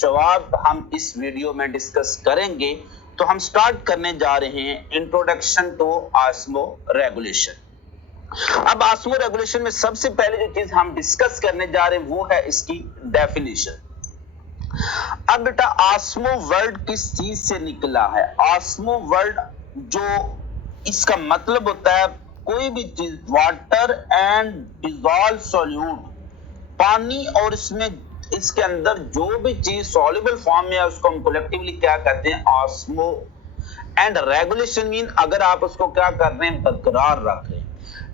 जवाब हम इस वीडियो में डिस्कस करेंगे। तो हम स्टार्ट करने जा रहे हैं इंट्रोडक्शन टू ऑस्मो रेगुलेशन। अब ऑस्मो रेगुलेशन में सबसे पहले जो चीज हम डिस्कस करने जा रहे हैं वो है इसकी डेफिनेशन। अब बेटा ऑस्मो वर्ड किस चीज से निकला है? ऑस्मो वर्ड जो इसका मतलब होता है कोई भी चीज, वाटर एंड डिजॉल्व सॉल्यूट, पानी और इसके अंदर जो भी चीज सॉल्युबल फॉर्म में है उसको हम कलेक्टिवली क्या कहते हैं? ऑस्मो। एंड रेगुलेशन मीन अगर आप उसको क्या कर रहे हैं? बरकरार रख रहे हैं।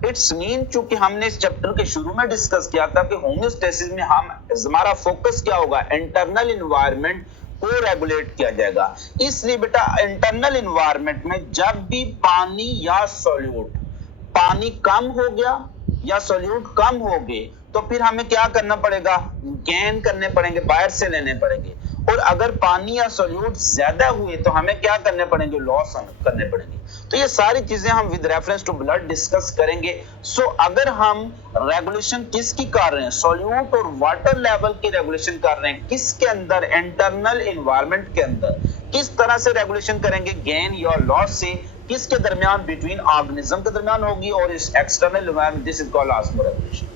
इट्स मीन चूंकि हमने इस चैप्टर के शुरू में डिस्कस किया था कि होम्योस्टेसिस में हमारा फोकस क्या होगा? इंटरनल एनवायरनमेंट को रेगुलेट किया जाएगा। इसलिए बेटा इंटरनल एनवायरनमेंट में जब भी पानी या सॉल्यूट, पानी कम हो गया या सॉल्यूट कम हो गए तो फिर हमें क्या करना पड़ेगा? गेन करने पड़ेंगे, बाहर से लेने पड़ेंगे। और अगर पानी या सॉल्यूट ज्यादा हुए तो हमें क्या करने पड़ेंगे? लॉस करने पड़ेंगे। तो ये सारी चीजें हम with reference to blood discuss करेंगे। सो अगर हम रेगुलेशन किसकी कर रहे हैं? सॉल्यूट और वाटर लेवल की रेगुलेशन कर रहे हैं। किसके अंदर? इंटरनल एनवायरनमेंट के अंदर। किस तरह से रेगुलेशन करेंगे? गेन या लॉस से। किसके दरमियान? बिटवीन ऑर्गेनिज्म के दरमियान होगी और इस external environment. This is called osmo regulation.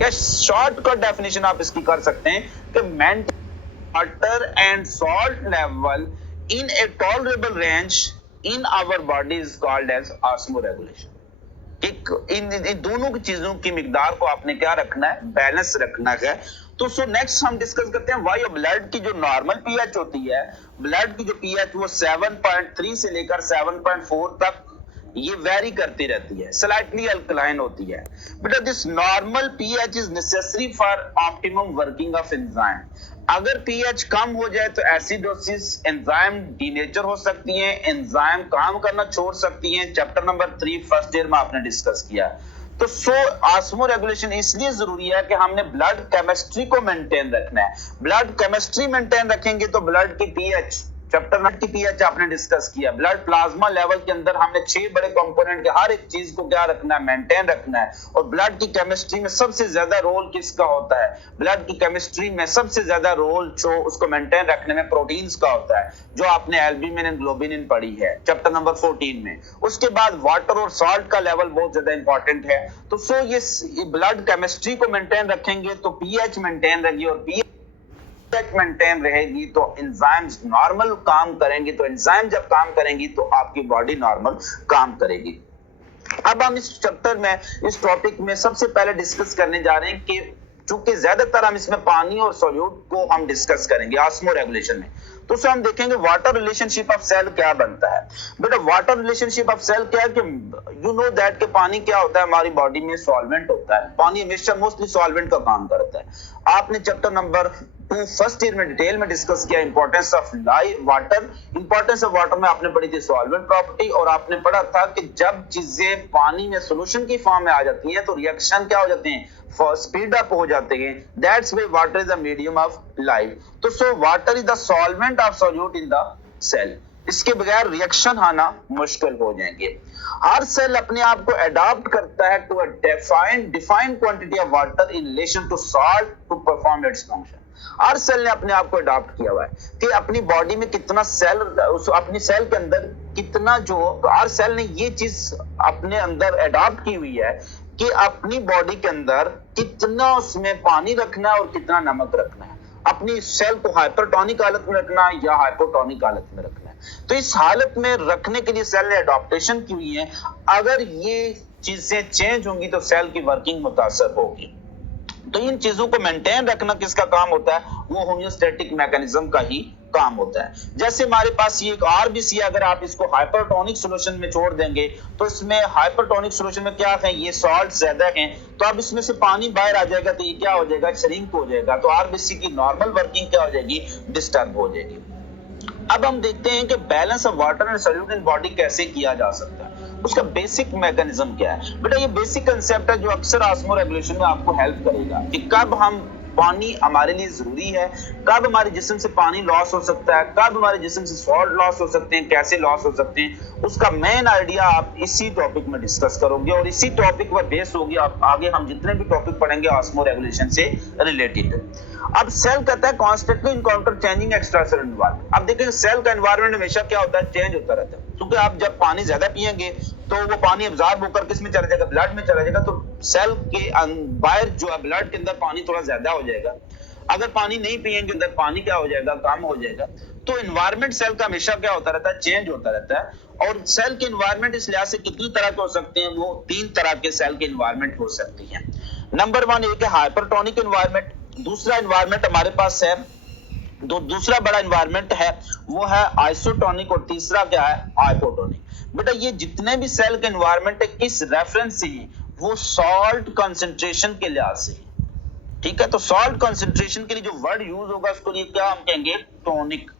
या शॉर्टकट डेफिनेशन आप इसकी कर सकते हैं कि maintain water and salt level in a tolerable range in our body is called as osmoregulation। इन दोनों की चीजों की मिकदार को आपने क्या रखना है? बैलेंस रखना है। तो नेक्स्ट हम डिस्कस करते हैं वाई ब्लड की जो नॉर्मल पीएच होती है, ब्लड की जो पीएच वो 7.3 से लेकर 7.4 तक ये वेरी करती रहती है, स्लाइटली अल्कलाइन होती है। बेटा this normal pH is necessary for optimum working of enzyme. अगर पीएच कम हो जाए तो एसिडोसिस, एंजाइम डीनेचर हो सकती है, एंजाइम काम करना छोड़ सकती हैं। चैप्टर नंबर 3 फर्स्ट ईयर में आपने डिस्कस किया। तो ऑस्मो रेगुलेशन इसलिए जरूरी है कि हमने ब्लड केमिस्ट्री को मेंटेन रखना है। ब्लड केमिस्ट्री मेंटेन रखेंगे तो ब्लड की पीएच, चैप्टर में की पीएच आपने डिस्कस किया। ब्लड प्लाज्मा लेवल के अंदर हमने 6 बड़े कंपोनेंट के हर एक चीज को क्या रखना है? मेंटेन रखना है। और ब्लड की केमिस्ट्री में सबसे ज्यादा रोल किसका होता है? ब्लड की केमिस्ट्री में सबसे ज्यादा रोल जो उसको मेंटेन रखने में प्रोटीन्स का होता है, जो आपने एल्ब्यूमिन एंड ग्लोबिनिन पढ़ी है चैप्टर नंबर 14 में। उसके बाद वाटर और सॉल्ट का लेवल बहुत ज्यादा इंपॉर्टेंट है। तो ये ब्लड केमिस्ट्री को मेंटेन रखेंगे तो पीएच मेंटेन रहेगी, और पीएच मेंटेन रहेगी तो एंजाइम्स नॉर्मल काम करेंगी। तो एंजाइम जब काम करेंगी तो आपकी बॉडी नॉर्मल काम करेगी। अब हम इस चैप्टर में, इस टॉपिक में सबसे पहले डिस्कस करने जा रहे हैं कि चूंकि ज्यादातर हम इसमें पानी और सॉल्यूट को हम डिस्कस करेंगे ऑस्मो रेगुलेशन में। तो हम देखेंगे वाटर रिलेशनशिप ऑफ सेल क्या बनता है। बेटा वाटर रिलेशनशिप ऑफ सेल क्या है कि यू नो दैट कि पानी क्या होता है? हमारी बॉडी में सॉल्वेंट होता है। पानी हमेशा मोस्टली सॉल्वेंट का काम करता है। आपने चैप्टर नंबर 2 फर्स्ट ईयर में डिटेल में डिस्कस किया importance of water. Importance of water में आपने पढ़ी थी सॉल्वेंट प्रॉपर्टी, और आपने पढ़ा था कि जब चीजें पानी में सॉल्यूशन की फॉर्म में आ जाती हैं तो रिएक्शन क्या हो जाते हैं? स्पीड अप हो जाते हैं। That's why water is the medium of life. तो water is the solvent of solute in the cell. इसके बगैर रिएक्शन आना मुश्किल हो जाएंगे। हर सेल अपने आप को अडॉप्ट करता है to a defined quantity of water in relation to salt to perform its function. हर सेल ने अपने आप को अडॉप्ट किया हुआ है कि अपनी बॉडी में कितना सेल, अपनी सेल के अंदर कितना, जो हर सेल ने ये चीज अपने अंदर अडॉप्ट की हुई है कि अपनी बॉडी के अंदर कितना उसमें पानी रखना है और कितना नमक रखना है। अपनी सेल को हाइपरटोनिक हालत में रखना है या हाइपोटोनिक हालत में रखना है। तो इस हालत में रखने के लिए सेल ने अडॉप्टेशन की हुई है। अगर ये चीजें चेंज होंगी तो सेल की वर्किंग मुतासर होगी। तो इन चीजों को मेंटेन रखना किसका काम होता है? वो होम्योस्टैटिक मैकेनिज्म का ही काम होता है। जैसे हमारे पास ये एक आरबीसी, अगर आप इसको हाइपरटोनिक सॉल्यूशन में छोड़ देंगे तो इसमें हाइपरटोनिक सॉल्यूशन में क्या है? ये सॉल्ट ज्यादा है, तो अब इसमें से पानी बाहर आ जाएगा तो ये क्या हो जाएगा? श्रिंक हो जाएगा। तो आरबीसी की नॉर्मल वर्किंग क्या हो जाएगी? डिस्टर्ब हो जाएगी। अब हम देखते हैं कि balance of water and solute in body कैसे किया जा सकता है, उसका बेसिक मैकेनिज्म क्या है। बेटा ये बेसिक कंसेप्ट है जो अक्सर ऑस्मो रेगुलेशन में आपको हेल्प करेगा कि कब हम पानी हमारे लिए जरूरी है, कब हमारे जिस्म से पानी लॉस हो सकता है, कब हमारे जिस्म से सॉल्ट लॉस हो सकते हैं, कैसे लॉस हो सकते हैं, उसका मेन आइडिया आप इसी टॉपिक में डिस्कस करोगे और इसी टॉपिक पर बेस होगी आप आगे हम जितने भी टॉपिक पढ़ेंगे ऑस्मो रेगुलेशन से रिलेटेड। अब सेल कहता है constantly encounter changing extracellular environment. अब देखेंगे सेल का एनवायरनमेंट हमेशा क्या होता है, चेंज होता रहता है, क्योंकि आप जब पानी ज्यादा पिएंगे तो वो पानी एब्जॉर्ब होकर किसमें चला जाएगा, ब्लड में चला जाएगा, तो सेल के बाहर जो है ब्लड के अंदर पानी थोड़ा ज्यादा हो जाएगा। अगर पानी नहीं पिएंगे अंदर पानी क्या हो जाएगा, कम हो जाएगा। तो एनवायरनमेंट सेल का हमेशा क्या होता रहता है, चेंज होता रहता है। और सेल के एनवायरनमेंट इस लिहाज से कितनी तरह के हो सकते हैं, वो 3 तरह के सेल के एनवायरनमेंट हो सकती हैं। नंबर 1 एक है हाइपरटोनिक एनवायरनमेंट, दूसरा एनवायरनमेंट हमारे पास है दूसरा बड़ा एनवायरनमेंट है वो है आइसोटोनिक, और तीसरा क्या है, हाइपोटोनिक। बेटा ये जितने भी सेल के एनवायरनमेंट है किस रेफरेंस से हैं, वो सॉल्ट कंसंट्रेशन के लिहाज से, ठीक है। तो सॉल्ट कंसंट्रेशन के लिए जो वर्ड यूज होगा उसको लिए क्या हम कहेंगे, टोनिक।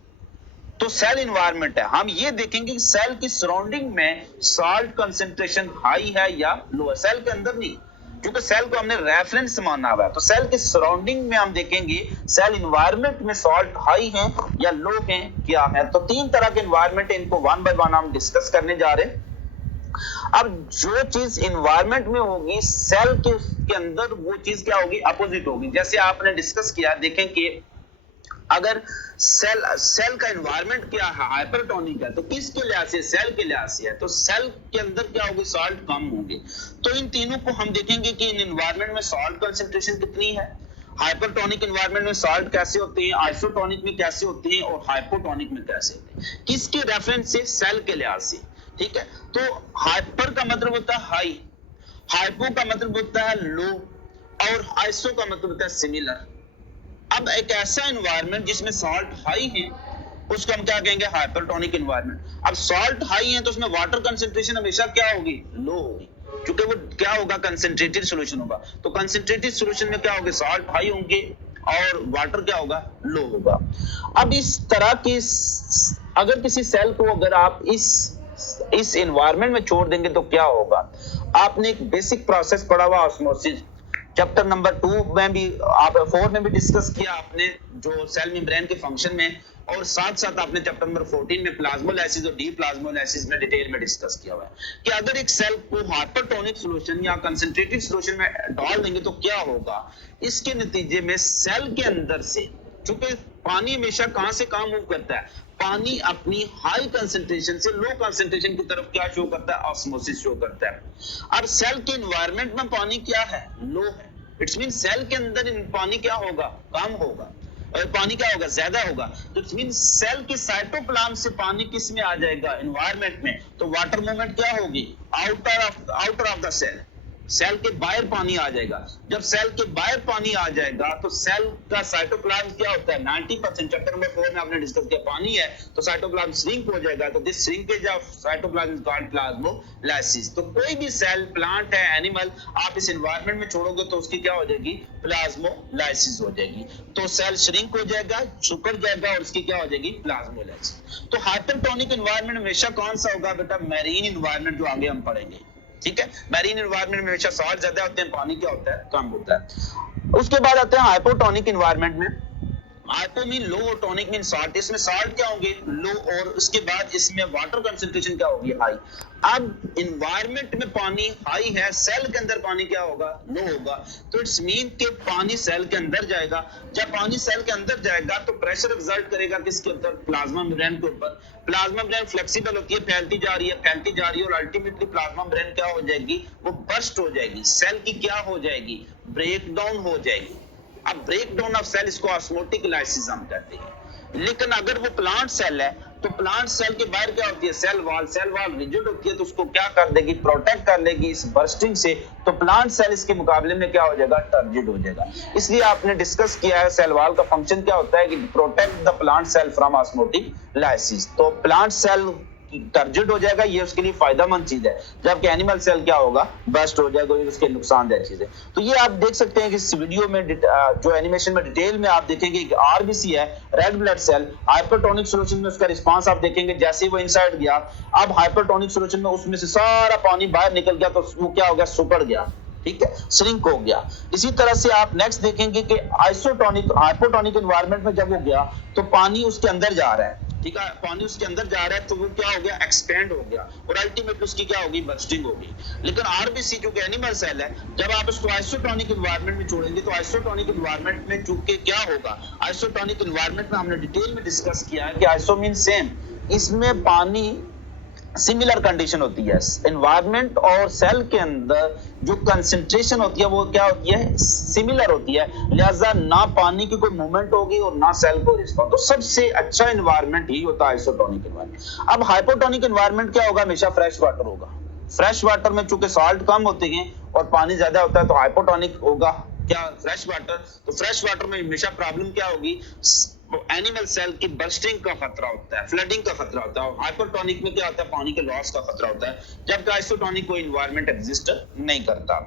तो सेल एनवायरनमेंट है, हम ये देखेंगे कि सेल की सराउंडिंग में सॉल्ट कंसंट्रेशन हाई है या लो है, सेल के अंदर नहीं, क्योंकि सेल को हमने रेफरेंस माना हुआ है। तो सेल के सराउंडिंग में हम देखेंगे सेल एनवायरनमेंट में सॉल्ट हाई है या लो है, क्या है। तो 3 तरह के एनवायरनमेंट, इनको 1 बाय 1 हम डिस्कस करने जा रहे हैं। अब जो चीज एनवायरनमेंट में होगी सेल के अंदर वो चीज क्या होगी, अपोजिट होगी। जैसे आपने डिस्कस किया, देखें कि अगर सेल का एनवायरनमेंट क्या है, हाइपरटोनिक है, तो किसके लिहाज से, सेल के लिहाज से है। तो सेल के अंदर क्या होगी, सॉल्ट कम होंगे। तो इन तीनों को हम देखेंगे कि इन एनवायरनमेंट में सॉल्ट कंसंट्रेशन कितनी है, हाइपरटोनिक एनवायरनमेंट में सॉल्ट कैसे होते हैं, आइसोटोनिक में कैसे होते हैं, और हाइपोटोनिक में कैसे होते हैं, किसके रेफरेंस से, सेल के लिहाज से, ठीक है। तो हाइपर का मतलब होता है हाई, हाइपो का मतलब होता है लो, और आइसो का मतलब होता है सिमिलर। अब एक ऐसा एनवायरनमेंट जिसमें सॉल्ट हाई है उसको हम क्या कहेंगे, हाइपरटोनिक एनवायरनमेंट। अब सॉल्ट हाई है तो उसमें वाटर कंसंट्रेशन हमेशा क्या होगी, लो होगी, क्योंकि वो क्या होगा, कंसंट्रेटेड सॉल्यूशन होगा। तो कंसंट्रेटेड सॉल्यूशन में क्या होगा, सॉल्ट हाई होंगे और वाटर क्या होगा, लो होगा। अब इस तरह की अगर किसी सेल को अगर आप इस एनवायरनमेंट में छोड़ देंगे तो क्या होगा। आपने एक बेसिक प्रोसेस पढ़ा हुआ ऑस्मोसिस, चैप्टर नंबर 2 में भी, आप 4 में भी डिस्कस किया आपने, जो सेल मेम्ब्रेन के फंक्शन में, और साथ साथ आपने चैप्टर नंबर 14 में प्लाज्मोलाइसिस और डीप्लाज्मोलाइसिस में डिटेल में डिस्कस किया हुआ है कि अगर एक सेल को हाइपरटोनिक सॉल्यूशन या कंसंट्रेटेड सॉल्यूशन में डाल देंगे तो क्या होगा। इसके नतीजे में सेल के अंदर से, क्योंकि पानी हमेशा कहां से कहां मूव करता है, पानी अपनी हाई कंसंट्रेशन से लो कंसंट्रेशन की तरफ क्या शो करता है, ऑस्मोसिस शो करता है। अब सेल के एनवायरनमेंट में पानी क्या है, लो है, इट्स मीन सेल के अंदर पानी क्या होगा, कम होगा, और पानी क्या होगा, ज्यादा होगा। तो इट्स मीन सेल के साइटोप्लाज्म से पानी किस में आ जाएगा, एनवायरनमेंट में। तो वाटर मूवमेंट क्या होगी, outer of the cell, cell के बाहर पानी आ जाएगा। जब सेल के बाहर पानी आ जाएगा तो सेल का साइटोप्लाज्म क्या होता है, 90%, चैप्टर नंबर 4 में आपने डिस्कस किया, पानी है तो साइटोप्लाज्म श्रिंक हो जाएगा। तो this shrinkage of cytoplasm is called plasmolysis. तो कोई भी सेल, प्लांट है, एनिमल, आप इस एनवायरनमेंट में छोड़ोगे तो उसकी क्या हो जाएगी, प्लाज्मोलाइसिस हो जाएगी। तो सेल श्रिंक हो जाएगा, सिकुड़ जाएगा, और उसकी क्या हो जाएगी, प्लाज्मोलाइसिस। तो हाइपरटोनिक एनवायरनमेंट हमेशा कौन सा होगा बेटा, मैरीन एनवायरनमेंट, जो आगे हम पढ़ेंगे, ठीक है। मैरीन एनवायरनमेंट में हमेशा सॉल्ट ज्यादा होते हैं, पानी क्या होता है, कम होता है। उसके बाद आते हैं हाइपोटोनिक एनवायरनमेंट में। हाइपो मीन लो और टोनिक मीन सॉल्ट, इसमें सॉल्ट क्या होंगे, लो, और उसके बाद इसमें वाटर कंसंट्रेशन क्या होगी, हाई। अब एनवायरनमेंट में पानी हाई है, सेल के अंदर पानी क्या होगा, लो होगा। तो इट्स मीन कि पानी सेल के अंदर जाएगा। जब पानी सेल के अंदर जाएगा तो प्रेशर एक्सर्ट करेगा किसके ऊपर, प्लाज्मा मेम्ब्रेन के ऊपर। प्लाज्मा मेम्ब्रेन फ्लेक्सिबल होती है, फैलती जा रही है, और अल्टीमेटली प्लाज्मा मेम्ब्रेन क्या हो जाएगी, वो बर्स्ट हो जाएगी, सेल की क्या हो जाएगी, ब्रेकडाउन हो जाएगी। अब ब्रेकडाउन ऑफ सेल, इसको ऑस्मोटिक लाइसिस हम कहते हैं। लेकिन अगर वो प्लांट सेल है तो प्लांट सेल के बाहर क्या होती है, सेल वॉल रिजिड होती है, तो उसको क्या कर देगी, प्रोटेक्ट कर लेगी इस बर्स्टिंग से। तो प्लांट सेल इसके मुकाबले में क्या हो जाएगा, टर्जिड हो जाएगा। इसलिए आपने डिस्कस किया है सेल वॉल का फंक्शन क्या होता है कि protect the plant cell from osmotic lysis. तो प्लांट सेल टर्जिड हो जाएगा, ये उसके लिए फायदेमंद चीज है, जबकि एनिमल सेल क्या होगा, बस्ट हो जाएगा, ये उसके नुकसानदेह चीज है। तो ये आप देख सकते हैं कि इस वीडियो में जो एनिमेशन में डिटेल में आप देखेंगे कि आरबीसी है, red blood cell, hypertonic solution में उसका रिस्पांस आप देखेंगे, जैसे ही वो इनसाइड गया, अब हाइपरटोनिक सॉल्यूशन में उसमें से सारा पानी बाहर निकल गया, तो वो क्या हो गया, सुकड़ गया, ठीक है, श्रिंक हो गया। इसी तरह से आप नेक्स्ट देखेंगे कि आइसोटोनिक, हाइपोटोनिक एनवायरनमेंट में जब वो गया तो पानी उसके अंदर जा रहा है, ठीक है, पानी उसके अंदर जा रहा है तो वो क्या हो गया, एक्सपेंड हो गया और अल्टीमेटली उसकी क्या होगी, बर्स्टिंग होगी। लेकिन आरबीसी जो कि एनिमल सेल है, जब आप उसको आइसोटोनिक एनवायरनमेंट में छोड़ेंगे तो आइसोटोनिक एनवायरनमेंट में चूंकि क्या होगा, आइसोटोनिक एनवायरनमेंट में हमने डिटेल में डिस्कस किया है कि आइसो मीन सेम, इसमें पानी सिमिलर कंडीशन होती है। एनवायरनमेंट और सेल के अंदर जो कंसंट्रेशन होती है वो क्या होती है, सिमिलर होती है, लिहाजा ना पानी की कोई मूवमेंट होगी और ना सेल को रिस्पॉन्स। तो सबसे अच्छा एनवायरनमेंट ही होता है आइसोटोनिक एनवायरनमेंट। अब हाइपोटोनिक एनवायरनमेंट क्या होगा, हमेशा फ्रेश वाटर होगा। फ्रेश वाटर में चूंकि सॉल्ट कम होते हैं और पानी ज्यादा होता है तो हाइपोटोनिक होगा क्या, फ्रेश वाटर। तो फ्रेश वाटर में हमेशा प्रॉब्लम क्या होगी, एनिमल सेल की बर्स्टिंग का खतरा होता है, फ्लडिंग का खतरा होता है। हाइपोटोनिक में क्या होता है, पानी के लॉस का खतरा होता है, जबकि आइसोटोनिक कोई एनवायरनमेंट एग्जिस्ट नहीं करता।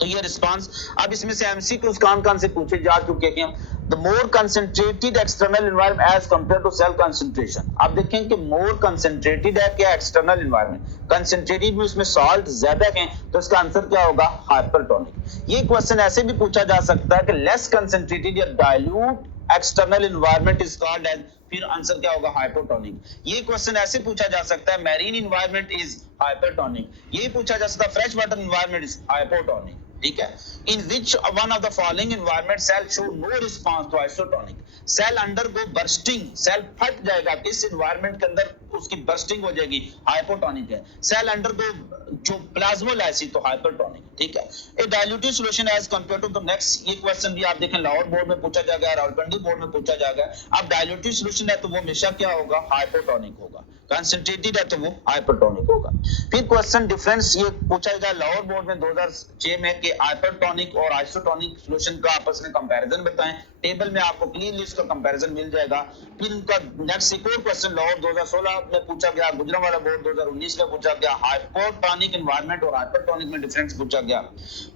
तो ये रिस्पांस, अब इसमें से एमसीक्यूज कौन-कौन से पूछे जा चुके हैं, the more concentrated external environment as compare to cell concentration. आप देखें कि मोर कंसंट्रेटेड है क्या, एक्सटर्नल एनवायरनमेंट कंसंट्रेटेड में उसमें सॉल्ट ज्यादा है, तो इसका आंसर क्या होगा, हाइपरटोनिक। ये क्वेश्चन ऐसे भी पूछा जा सकता है कि लेस कंसंट्रेटेड या dilute external environment is called as, फिर आंसर क्या होगा, हाइपोटोनिक। ये क्वेश्चन ऐसे पूछा जा सकता है, मैरीन एनवायरनमेंट इज हाइपरटोनिक। ये पूछा जा सकता है, fresh water environment is hypotonic. ठीक है, in which one of the following environment cell show no response to isotonic. Cell undergo bursting, cell फट जाएगा, किस एनवायरनमेंट के अंदर उसकी बर्स्टिंग हो जाएगी, हाइपोटोनिक है। सेल अंडरगो जो प्लाज्मोलाइसिस, तो हाइपरटोनिक। ठीक है, a diluted solution as compare to the next, ये क्वेश्चन भी आप देखें लाहौर बोर्ड में पूछा जाएगा, रावलपिंडी बोर्ड में पूछा जाएगा। अब डाइल्यूटेड सॉल्यूशन है तो वो हमेशा क्या होगा, हाइपोटोनिक होगा, कंसंट्रेटेड है तो वो हाइपरटोनिक होगा। फिर क्वेश्चन डिफरेंस ये पूछा जाएगा लाहौर बोर्ड में 2006 में कि हाइपरटोनिक और आइसोटोनिक सॉल्यूशन का आपस में कंपैरिजन बताएं। टेबल में आपको क्लियरली इसका कंपैरिजन मिल जाएगा। फिर इनका नेक्स्ट एक और क्वेश्चन लाहौर 2016 में पूछा गया, गुजरांवाला बोर्ड 2019 में पूछा गया, हाइपोटोनिक एनवायरनमेंट और हाइपरटोनिक में डिफरेंस पूछा गया।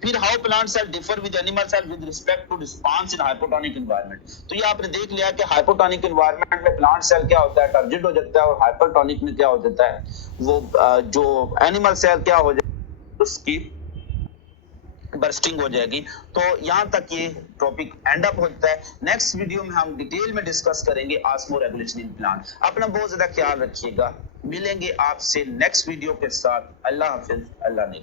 फिर how plant cell differ with animal cell with respect to response in hypotonic environment. तो ये आपने देख लिया कि हाइपोटोनिक एनवायरनमेंट में प्लांट सेल क्या होता है, टर्जिड हो जाता है, और हाइपरटोनिक में क्या हो जाता है, वो जो एनिमल सेल क्या हो जाता है, उसकी बर्स्टिंग हो जाएगी। तो यहां तक ये टॉपिक एंड अप होता है। नेक्स्ट वीडियो में हम डिटेल में डिस्कस करेंगे ऑस्मो रेगुलेशन इन प्लांट। अपना बहुत ज्यादा ख्याल रखिएगा, मिलेंगे आपसे नेक्स्ट वीडियो के साथ। अल्लाह हाफिज, अल्लाह ने